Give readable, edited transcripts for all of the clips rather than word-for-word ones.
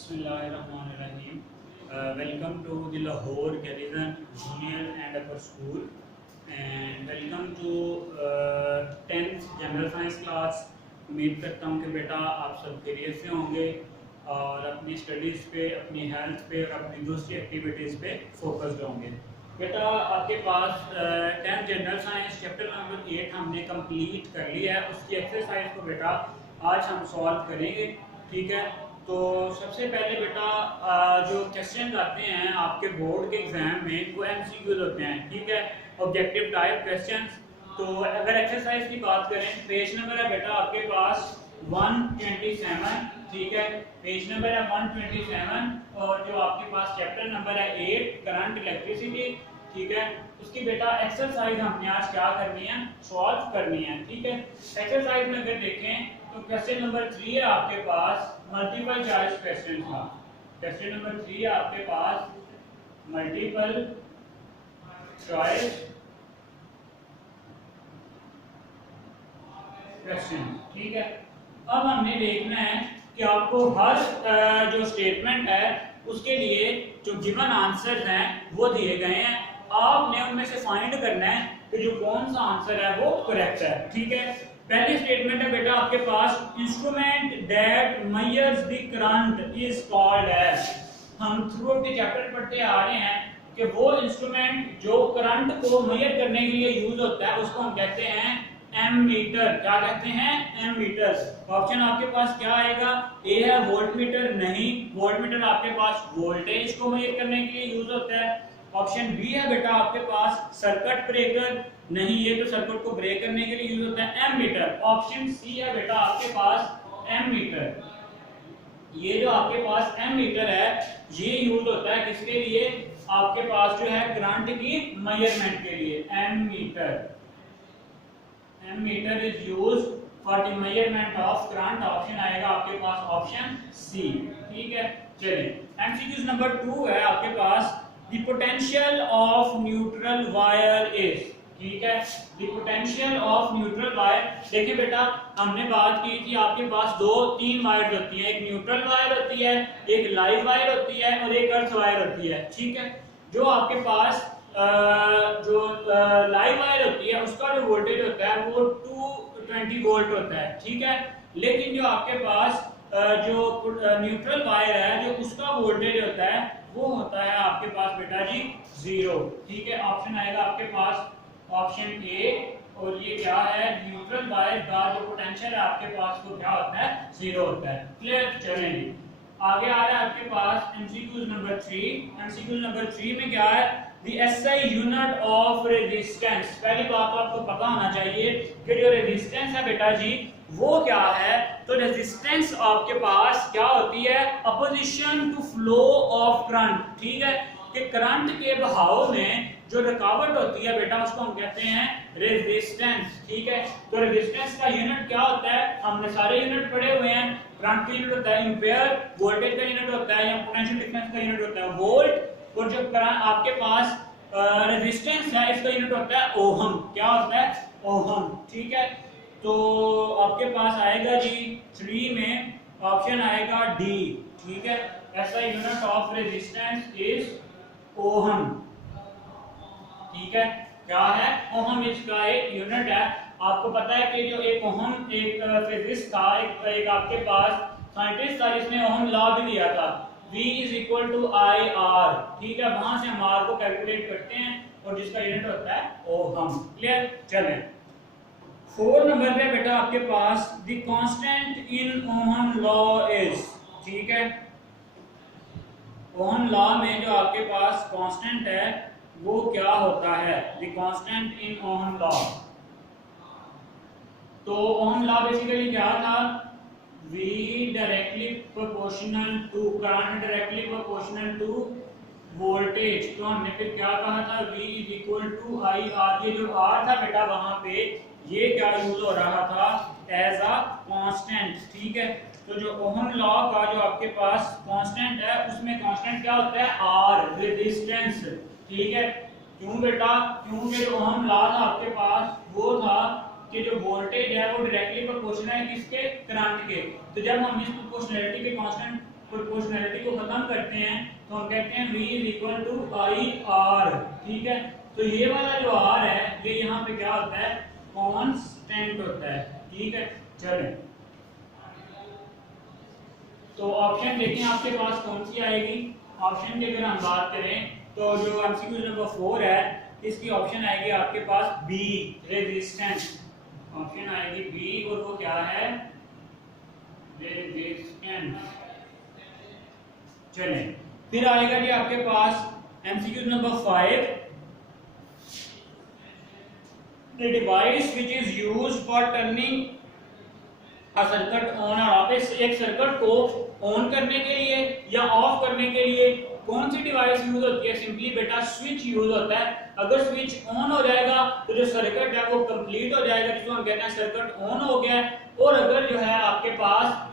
Bismillahirrahmanirrahim. Welcome to the Lahore Garrison Junior and Upper School, and welcome to 10th general science class. उम्मीद करता हूँ कि बेटा आप सब खैरियत से होंगे और अपनी स्टडीज़ पे, अपनी हेल्थ पे और अपनी दूसरी एक्टिविटीज़ पे फोकस्ड होंगे। बेटा आपके पास 10th general science chapter number 8 हमने कंप्लीट कर लिया है। उसकी एक्सरसाइज को बेटा आज हम सॉल्व करेंगे, ठीक है। तो सबसे पहले बेटा जो क्वेश्चन आते हैं आपके बोर्ड के एग्जाम में वो एमसीक्यूज होते हैं, ठीक है, ऑब्जेक्टिव टाइप क्वेश्चंस। तो अगर एक्सरसाइज की बात करें, पेज नंबर है बेटा आपके पास 127, ठीक है, पेज नंबर है 127 और जो आपके पास चैप्टर नंबर है 8 करंट इलेक्ट्रिसिटी, ठीक है। उसकी बेटा एक्सरसाइज हमने आज क्या करनी है, सॉल्व करनी है, ठीक है। एक्सरसाइज में अगर देखें तो क्वेश्चन नंबर 3 है आपके पास मल्टीपल चॉइस क्वेश्चन था। क्वेश्चन नंबर 3 है आपके पास मल्टीपल चॉइस क्वेश्चन, ठीक है। अब हमने देखना है कि आपको हर जो स्टेटमेंट है उसके लिए जो गिवन आंसर हैं वो दिए गए हैं। आपने उनमें से फाइंड करना है कि जो कौन सा आंसर है वो करेक्ट है, ठीक है। पहली स्टेटमेंट है बेटा आपके पास instrument that measures the current is called as. हम थ्रू आउट द चैप्टर पढ़ते आ रहे हैं कि वो इंस्ट्रूमेंट जो करंट को मेजर करने के लिए यूज होता है उसको हम कहते हैं एमीटर। क्या कहते हैं? एमीटर। ऑप्शन आपके पास क्या आएगा? ए है वोल्टमीटर, नहीं, वोल्टमीटर आपके पास वोल्टेज को मेजर करने के लिए यूज होता है। ऑप्शन बी है बेटा आपके पास सर्किट ब्रेकर, नहीं, ये तो सर्किट को ब्रेक करने के लिए यूज होता है। एमीटर। ऑप्शन सी है बेटा आपके पास एमीटर। ये जो आपके पास एमीटर है ये यूज होता है किसके लिए? आपके पास जो है करंट की मेजरमेंट के लिए। Ammeter, ammeter is used for the measurement of current. Option आएगा आपके पास ऑप्शन सी, ठीक है। चलिए एमसीक्यूज नंबर 2 है आपके पास the potential of neutral wire is, ठीक है। The potential of neutral wire, देखिए बेटा हमने बात की थी आपके पास 2-3 वायर होती है, एक न्यूट्रल वायर होती है, एक लाइव वायर होती है और एक अर्थ वायर होती है, ठीक है। जो आपके पास जो लाइव वायर होती है उसका जो वोल्टेज होता है वो 220 वोल्ट होता है, ठीक है। लेकिन जो आपके पास जो न्यूट्रल वायर है जो उसका वोल्टेज होता है वो होता है आपके पास बेटा जी 0, ठीक है। ऑप्शन आएगा आपके पास ऑप्शन ए, और ये क्या है, न्यूट्रल वायर का जो पोटेंशियल है आपके पास वो क्या होता है, 0 होता है। क्लियर? चलेंगे आगे। आ रहा है आपके पास एमसीक्यूज नंबर 3। एमसीक्यूज नंबर 3 में क्या है, the SI unit of resistance. पहली बात तो आपको पता होना चाहिए कि जो रेजिस्टेंस है बेटा जी वो क्या है। तो रेजिस्टेंस आपके पास क्या होती है, opposition to flow of current, ठीक है। कि करंट के बहाव में जो रुकावट होती है बेटा उसको हम कहते हैं रेजिस्टेंस, ठीक है। तो रेजिस्टेंस का यूनिट क्या होता है, हमने सारे यूनिट पढ़े हुए हैं। करंट का यूनिट होता है एम्पीयर, वोल्टेज का यूनिट होता है या पोटेंशियल डिफरेंस का यूनिट होता है वोल्ट, और जो करंट आपके पास रेजिस्टेंस है इसका यूनिट होता है ओहम। क्या होता है? ओहम, ठीक है। तो आपके पास आएगा जी 3 में ऑप्शन आएगा डी, ठीक है। ऐसा unit of resistance is ohm, ठीक है। क्या है? ओहम इसका एक यूनिट है। आपको पता है कि जो एक ओहम एक फिजिक्स था, एक आपके पास साइंटिस्ट था जिसने ओहम लॉ भी दिया था, V is equal to I R, ठीक है। वहां से हम आर को कैलकुलेट करते हैं और जिसका यूनिट होता है ओहम। क्लियर? चले 4 नंबर पे बेटा आपके पास the constant in Ohm law is, ठीक है। ओहम लॉ में जो आपके पास कांस्टेंट है वो क्या होता है, the constant in Ohm law. तो ओहम लॉ बेसिकली क्या था, V directly proportional to current, directly proportional to voltage. तो हमने फिर क्या कहा था, V is equal to I R. ये जो R था बेटा वहां पे ये क्या यूज हो रहा था, एज अ कांस्टेंट, ठीक है। तो जो ओहम लॉ का जो आपके पास कांस्टेंट है उसमें कांस्टेंट क्या होता है, R, रेजिस्टेंस, ठीक है। क्यों बेटा? क्योंकि जो ओहम लॉ था आपके पास वो था कि जो वोल्टेज है वो डायरेक्टली प्रोपोर्शनल है किसके, करंट के। तो जब हम इस प्रोपोर्शनैलिटी के कांस्टेंट प्रोपोर्शनैलिटी को खत्म करते हैं तो हम कहते हैं V is equal to I R. ठीक है, तो ये वाला जो R है ये यहाँ पे क्या होता है, कांस्टेंट होता है। ठीक है, चलें तो ऑप्शन देखें आपके पास कौन सी आएगी। ऑप्शन की अगर हम बात करें तो जो एमसीक्यू नंबर 4 है इसकी ऑप्शन आएगी आपके पास बी, रेजिस्टेंस। ऑप्शन आएगी बी और वो क्या है, रेजिस्टेंस। चलें फिर आएगा जी आपके पास MCQ number 5, the device which is used for turning a circuit on और ऑफ। एक सर्किट को ऑन करने के लिए या ऑफ करने के लिए कौन सी डिवाइस यूज होती है, सिंपली बेटा स्विच यूज होता है। अगर स्विच ऑन हो जाएगा तो जो सर्किट है वो कंप्लीट हो जाएगा, जिसको हम कहते हैं सर्किट ऑन हो गया। और अगर जो है आपके पास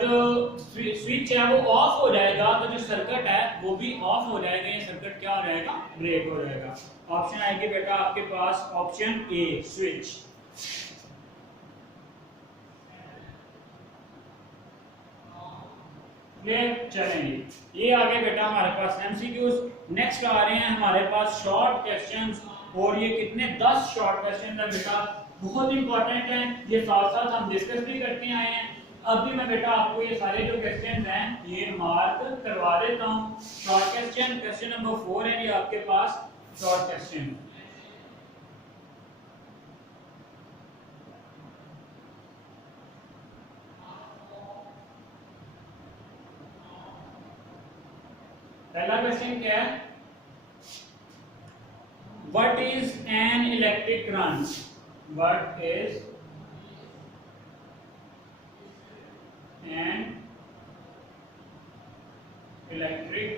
जो स्विच है वो ऑफ हो जाएगा तो जो सर्किट है वो भी ऑफ हो जाएगा, ये सर्किट क्या हो जाएगा, ब्रेक हो जाएगा। ऑप्शन आएगी बेटा आपके पास ऑप्शन ए, स्विच। चलेंगे ये आगे बेटा हमारे पास एमसीक्यूज। नेक्स्ट आ रहे हैं हमारे पास शॉर्ट क्वेश्चंस, और ये कितने 10 शॉर्ट क्वेश्चन है बेटा, बहुत इंपॉर्टेंट है। ये साथ साथ हम डिस्कस भी करते आए हैं। अब भी मैं बेटा आपको ये सारे जो क्वेश्चन हैं ये मार्क करवा देता हूँ। शॉर्ट क्वेश्चन, क्वेश्चन नंबर 4 है ये आपके पास शॉर्ट क्वेश्चन। पहला क्वेश्चन क्या है, what is an electric current, what is an electric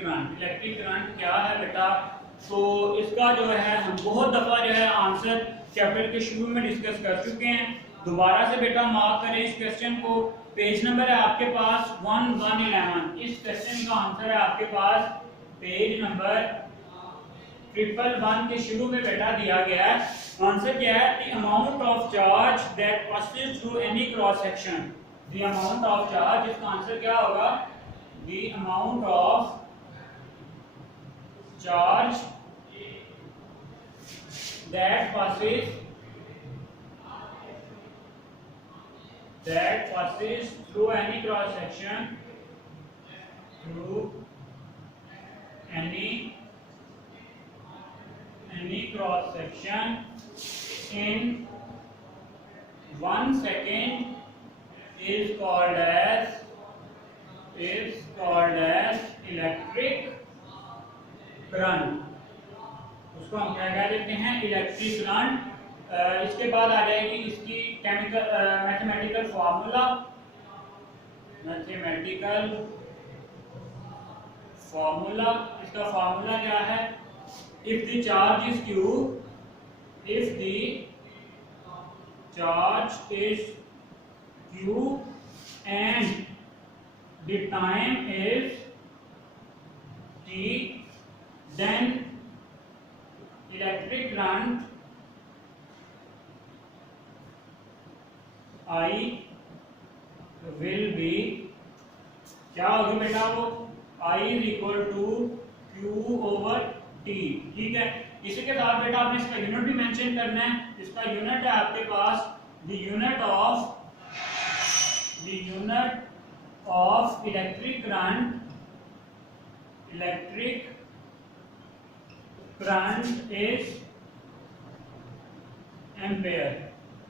current. Electric current क्या है बेटा, तो इसका जो है हम बहुत दफा जो है आंसर चैप्टर के शुरू में डिस्कस कर चुके हैं। दोबारा से बेटा मार्क करें इस क्वेश्चन को। पेज नंबर है आपके पास 1111। इस क्वेश्चन का आंसर है आपके पास पेज नंबर 111 के शुरू में बेटा दिया गया है। आंसर क्या है, the amount of charge that passes through any cross section. The amount of charge, इसका आंसर क्या होगा, the amount of charge that passes through any cross section, through any cross section in 1 second is called as electric current. उसको हम क्या कह देते हैं, electric current. इसके बाद आ जाएगी इसकी केमिकल मैथमेटिकल फार्मूला। इसका फार्मूला क्या है, if the charge is Q, if the charge is Q and the time is T, then electric current I will be, क्या होगी बेटा वो, I is equal to Q over T। ठीक है, इसी के साथ बेटा आपने इसका यूनिट भी मेंशन करना है। इसका यूनिट है आपके पास the unit of electric current is ampere.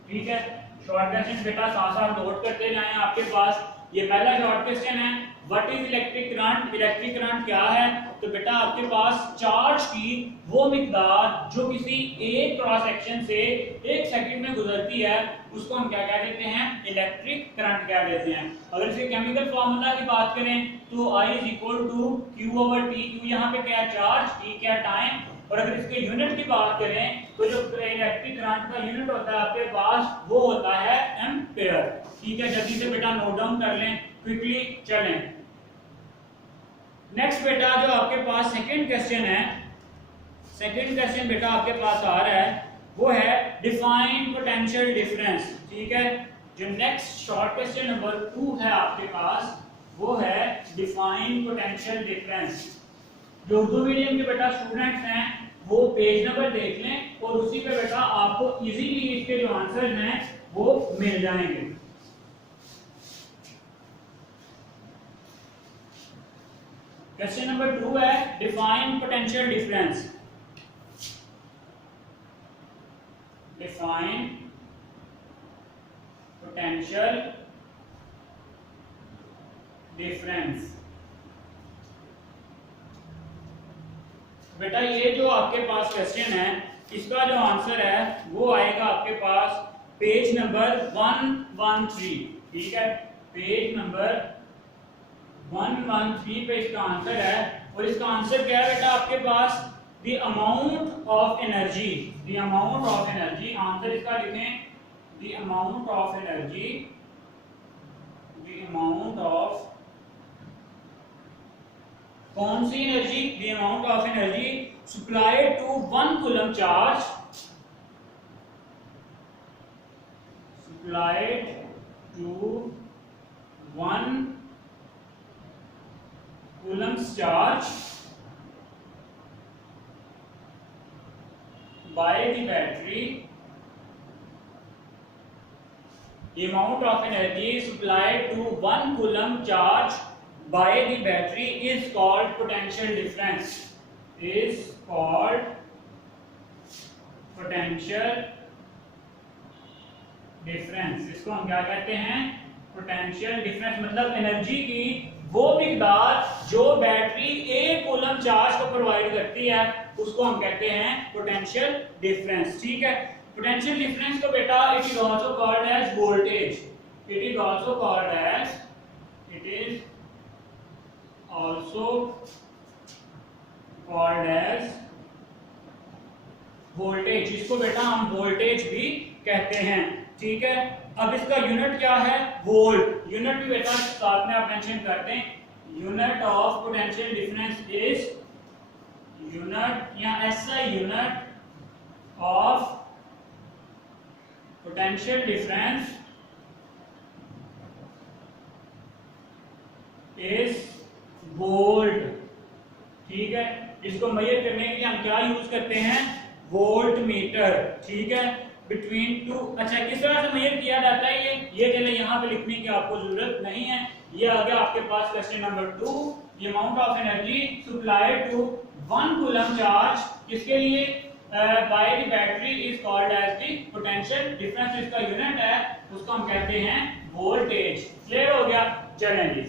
ठीक है, शॉर्ट क्वेश्चन बेटा साथ साथ नोट करते जाएं आपके पास। ये पहला शॉर्ट क्वेश्चन है, what is electric current. Electric current क्या है, तो बेटा आपके पास चार्ज की वो मिकदार जो किसी एक क्रॉस सेक्शन से 1 सेकंड में गुजरती है उसको हम क्या कह देते हैं, इलेक्ट्रिक करंट कह देते हैं। अगर इसके केमिकल फार्मूला की बात करें तो I is equal to Q over T। Q यहाँ पे क्या है, चार्ज, T क्या टाइम। और अगर इसके यूनिट की बात करें तो जो इलेक्ट्रिक करंट का यूनिट होता है आपके पास वो होता है एम्पेयर। ठीक है, जल्दी से बेटा नोट डाउन कर लें, क्विकली चलें। नेक्स्ट बेटा जो आपके पास सेकंड क्वेश्चन है, सेकंड क्वेश्चन बेटा आपके पास आ रहा है वो है डिफाइन पोटेंशियल डिफरेंस। ठीक है, जो नेक्स्ट शॉर्ट क्वेश्चन नंबर 2 है आपके पास, वो है डिफाइन पोटेंशियल डिफरेंस। जो उर्दू मीडियम के बेटा स्टूडेंट्स हैं वो पेज नंबर देख लें और उसी पे बेटा आपको इजीली इसके जो आंसर हैं वो मिल जाएंगे। क्वेश्चन नंबर 2 है define potential difference. Define potential difference. बेटा ये जो आपके पास क्वेश्चन है इसका जो आंसर है वो आएगा आपके पास पेज नंबर 113। ठीक है, पेज नंबर 113 पे इसका आंसर है। और इसका आंसर क्या है बेटा आपके पास, the amount of energy. The amount of energy, answer इसका लिखें the amount of energy, the amount of कौन सी energy, the amount of energy supplied to 1 coulomb charge, supplied to 1 coulomb charge by the battery. The amount of energy supplied to 1 coulomb charge by the battery is called potential difference. Is called potential difference. इसको हम क्या कहते हैं, potential difference. मतलब energy की वो मिकदार जो battery 1 coulomb charge को प्रोवाइड करती है उसको हम कहते हैं पोटेंशियल डिफरेंस। ठीक है, पोटेंशियल डिफरेंस को बेटा it is also called as voltage. It is also called as, it is also called as voltage. इसको बेटा हम वोल्टेज भी कहते हैं। ठीक है, अब इसका यूनिट क्या है, वोल्ट। यूनिट भी बेटा साथ में आप मेंशन करते हैं। Unit of potential difference is, unit या SI unit of potential difference is volt. ठीक है, इसको मेजर करने के लिए हम क्या यूज करते हैं, वोल्ट मीटर। ठीक है, बिटवीन टू। अच्छा, किस तरह से मेजर किया जाता है ये चले यहाँ पे लिखने की आपको जरूरत नहीं है। ये आ गया आपके पास question number 2। The amount of energy supplied to 1 coulomb charge, किसके लिए, by the battery is called as the potential difference. इसका यूनिट है उसको हम कहते हैं वोल्टेज। क्लियर हो गया। चलें जी,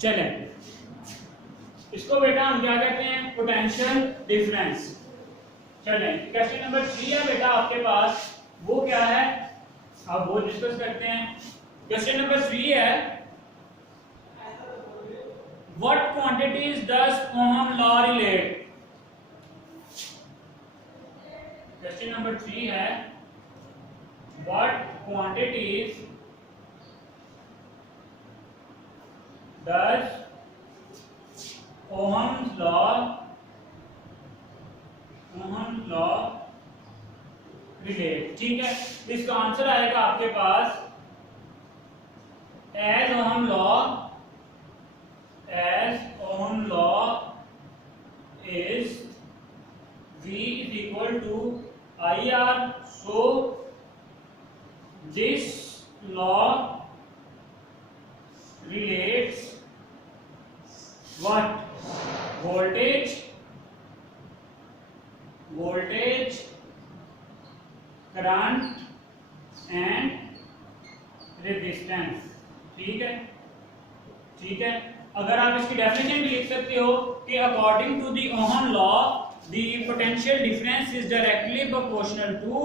चले, इसको बेटा हम क्या कहते हैं, पोटेंशियल डिफरेंस। चले, क्वेश्चन नंबर 3 है बेटा आपके पास, वो क्या है अब वो डिस्कस करते हैं। क्वेश्चन नंबर 3 है, what quantities does ohm law relate. Question number 3 है, what quantities does Ohm's law relate। ठीक है, इसका आंसर आएगा आपके पास as Ohm law is V is equal to IR, so this law relates what, voltage, current and resistance। ठीक है, ठीक है। अगर आप इसकी डेफिनेशन भी लिख सकते हो कि according to the Ohm law the potential difference is directly proportional to,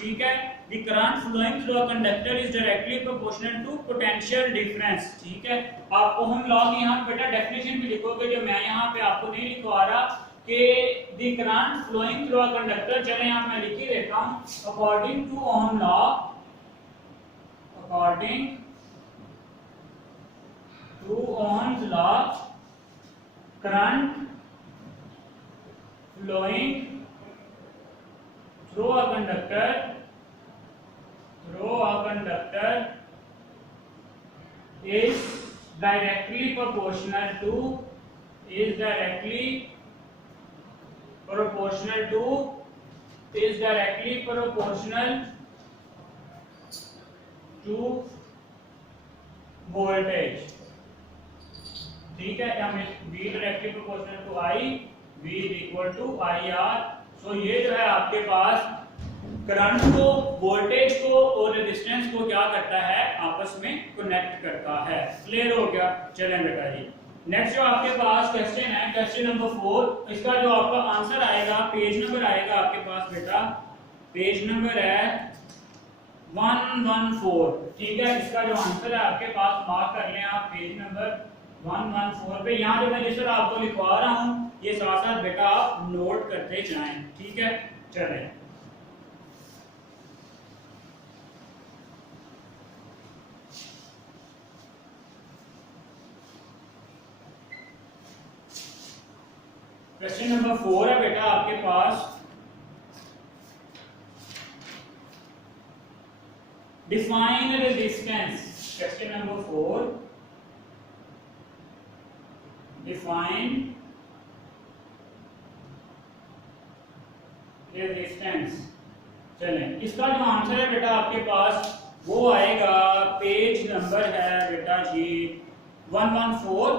ठीक है, the current flowing through a conductor is directly proportional to potential difference. ठीक है, आप ओहम लॉ की यहाँ बेटा डेफिनेशन भी लिखोगे जो मैं यहाँ पे आपको नहीं लिखवा रहा कि the current flowing through a conductor. चले यहाँ मैं लिख ही देता हूँ, according to Ohm law, according to Ohm's law, current flowing through a conductor is directly proportional to voltage। ठीक है, हम V directly proportional to I, V is equal to IR। So ये जो है आपके पास करंट को, वोल्टेज को और रेजिस्टेंस को क्या करता है, आपस में कनेक्ट करता है। क्लियर हो गया? चलें बेटा जी, नेक्स्ट जो आपके पास क्वेश्चन है, क्वेश्चन नंबर 4। इसका जो आपका आंसर आएगा, पेज नंबर आएगा आपके पास बेटा, पेज नंबर है 114। ठीक है, इसका जो आंसर है आपके पास मार्क कर लें आप पेज नंबर 114 पे। यहाँ जो मैं जिस तरह आपको लिखवा रहा हूँ, ये साथ साथ बेटा आप नोट करते जाएं। ठीक है, चलें। क्वेश्चन नंबर 4 है बेटा आपके पास, define resistance. Question number 4, define resistance. चलें, इसका जो आंसर है बेटा आपके पास वो आएगा, पेज नंबर है बेटा जी 114,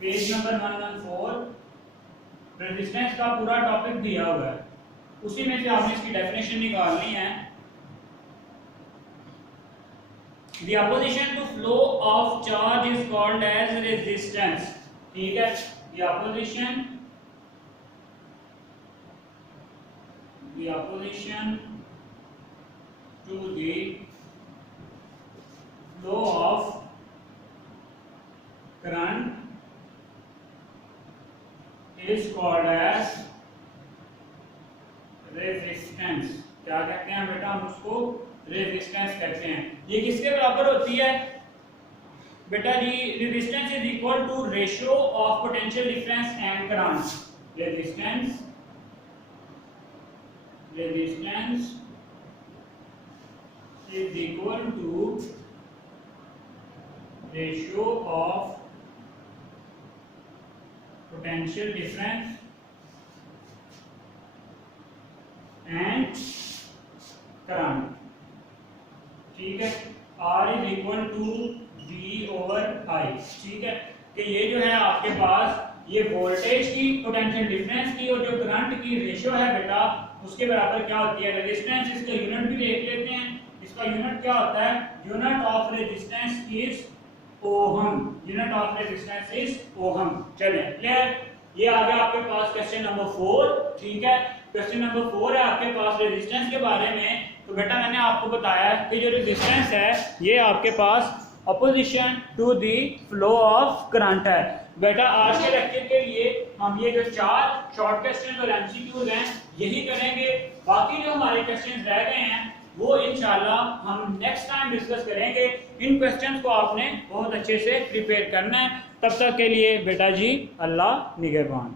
पेज नंबर 114। रेजिस्टेंस का पूरा टॉपिक दिया हुआ है, उसी में से आपने इसकी डेफिनेशन निकालनी है। The opposition to flow of charge is called as resistance। ठीक है, the opposition to the flow of current is called as resistance। क्या कहते हैं बेटा, हम उसको रेजिस्टेंस कहते हैं। ये किसके बराबर होती है बेटा जी? Resistance is equal to ratio of potential difference and current. Resistance is equal to ratio of potential difference and current. ठीक है, R is equal to V over I। ठीक है, कि ये जो है आपके पास, ये वोल्टेज की, पोटेंशियल डिफरेंस की और जो करंट की रेशियो है बेटा, उसके बराबर क्या होती है रेजिस्टेंस। इसका यूनिट भी देख लेते हैं। इसका यूनिट क्या होता है? Unit of resistance is ohm. Unit of resistance is ohm. चलिए, क्लियर? ये आ गया आपके पास क्वेश्चन नंबर 4। ठीक है, क्वेश्चन नंबर 4 है आपके पास रेजिस्टेंस के बारे में। तो बेटा मैंने आपको बताया कि जो रेजिस्टेंस है ये आपके पास opposition to the flow of current है। बेटा आज के लेक्चर के लिए हम ये जो 4 शॉर्ट क्वेश्चन और एमसीक्यूज हैं यही करेंगे। बाकी जो हमारे क्वेश्चन रह गए हैं वो इंशाल्लाह हम नेक्स्ट टाइम डिस्कस करेंगे। इन क्वेश्चंस को आपने बहुत अच्छे से प्रिपेयर करना है। तब तक के लिए बेटा जी अल्लाह निगहबान।